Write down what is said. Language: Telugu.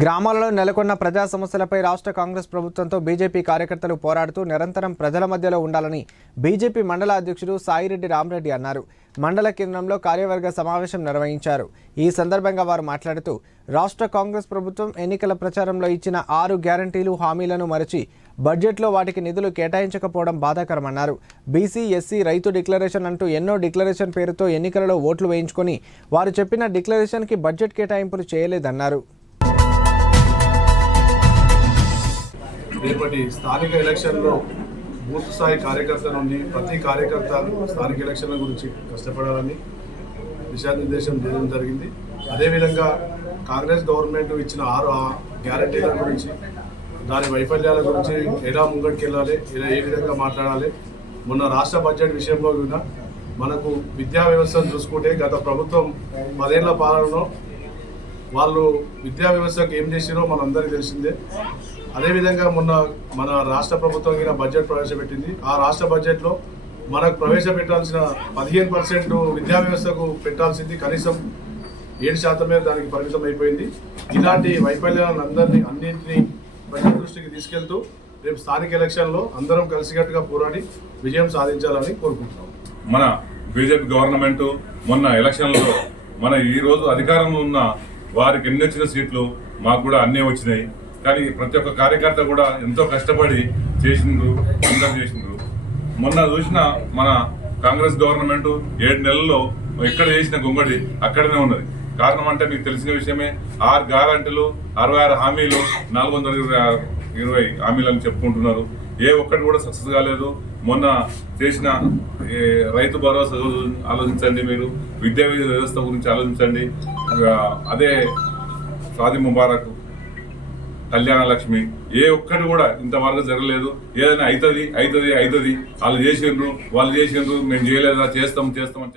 గ్రామాలలో నెలకొన్న ప్రజా సమస్యలపై రాష్ట్ర కాంగ్రెస్ ప్రభుత్వంతో బీజేపీ కార్యకర్తలు పోరాడుతూ నిరంతరం ప్రజల మధ్యలో ఉండాలని బీజేపీ మండల అధ్యక్షుడు సాయిరెడ్డి రామరెడ్డి అన్నారు. మండల కేంద్రంలో కార్యవర్గ సమావేశం నిర్వహించారు. ఈ సందర్భంగా వారు మాట్లాడుతూ రాష్ట్ర కాంగ్రెస్ ప్రభుత్వం ఎన్నికల ప్రచారంలో ఇచ్చిన ఆరు గ్యారంటీలు హామీలను మరచి బడ్జెట్లో వాటికి నిధులు కేటాయించకపోవడం బాధాకరమన్నారు. బీసీ ఎస్సీ రైతు డిక్లరేషన్ అంటూ ఎన్నో డిక్లరేషన్ పేరుతో ఎన్నికలలో ఓట్లు వేయించుకొని వారు చెప్పిన డిక్లరేషన్కి బడ్జెట్ కేటాయింపులు చేయలేదన్నారు. రేపటి స్థానిక ఎలక్షన్లో బూత్ స్థాయి కార్యకర్త నుండి ప్రతి కార్యకర్త స్థానిక ఎలక్షన్ల గురించి కష్టపడాలని దిశానిర్దేశం చేయడం జరిగింది. అదేవిధంగా కాంగ్రెస్ గవర్నమెంట్ ఇచ్చిన ఆరు గ్యారంటీల గురించి దాని వైఫల్యాల గురించి ఎలా ముంగటికి వెళ్ళాలి ఏ విధంగా మాట్లాడాలి మొన్న రాష్ట్ర బడ్జెట్ విషయంలో కూడా మనకు విద్యా వ్యవస్థను చూసుకుంటే గత ప్రభుత్వం పదేళ్ళ పాలనలో వాళ్ళు విద్యా వ్యవస్థకు ఏం చేసిరో మనందరికీ తెలిసిందే. అదేవిధంగా మొన్న మన రాష్ట్ర ప్రభుత్వం కింద బడ్జెట్ ప్రవేశపెట్టింది. ఆ రాష్ట్ర బడ్జెట్లో మనకు ప్రవేశపెట్టాల్సిన పదిహేను పర్సెంట్ విద్యా వ్యవస్థకు పెట్టాల్సింది కనీసం ఏడు శాతమే దానికి పరిమితం అయిపోయింది. ఇలాంటి వైఫల్యాలను అందరినీ అన్నింటినీ ప్రజల దృష్టికి తీసుకెళ్తూ రేపు స్థానిక ఎలక్షన్లో అందరం కలిసికట్టుగా పోరాడి విజయం సాధించాలని కోరుకుంటున్నాం. మన బీజేపీ గవర్నమెంట్ మొన్న ఎలక్షన్లో మన ఈరోజు అధికారంలో ఉన్న వారికి ఎన్ని వచ్చిన సీట్లు మాకు కూడా అన్నీ వచ్చినాయి. కానీ ప్రతి ఒక్క కార్యకర్త కూడా ఎంతో కష్టపడి చేసిండ్రు అందరూ చేసిండ్రు. మొన్న చూసిన మన కాంగ్రెస్ గవర్నమెంట్ ఏడు నెలల్లో ఎక్కడ చేసిన గుమ్మడి అక్కడనే ఉన్నది. కారణం అంటే మీకు తెలిసిన విషయమే ఆరు గ్యారంటీలు అరవై ఆరు హామీలు నాలుగు వందల ఇరవై ఆరు ఇరవై హామీలు అని చెప్పుకుంటున్నారు. ఏ ఒక్కటి కూడా సక్సెస్ కాలేదు. మొన్న చేసిన రైతు భరోసా ఆలోచించండి మీరు. విద్యా వ్యవస్థ గురించి ఆలోచించండి. అదే సాది ముబారక్ కళ్యాణ లక్ష్మి ఏ ఒక్కటి కూడా ఇంతవరకు జరగలేదు. ఏదైనా అవుతుంది అవుతుంది అవుతుంది వాళ్ళు చేసిండ్రు వాళ్ళు చేసిండ్రు మేము చేయలేదా చేస్తాం చేస్తాం